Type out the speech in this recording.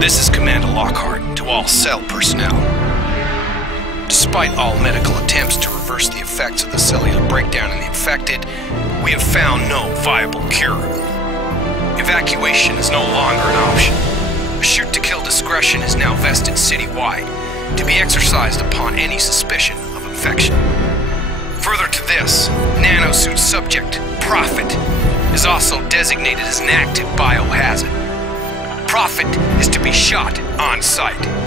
This is Commander Lockhart to all cell personnel. Despite all medical attempts to reverse the effects of the cellular breakdown in the infected, we have found no viable cure. Evacuation is no longer an option. A shoot to kill discretion is now vested citywide, to be exercised upon any suspicion of infection. Further to this, nanosuit subject, Prophet, is also designated as an active biohazard. Prophet is to be shot on sight.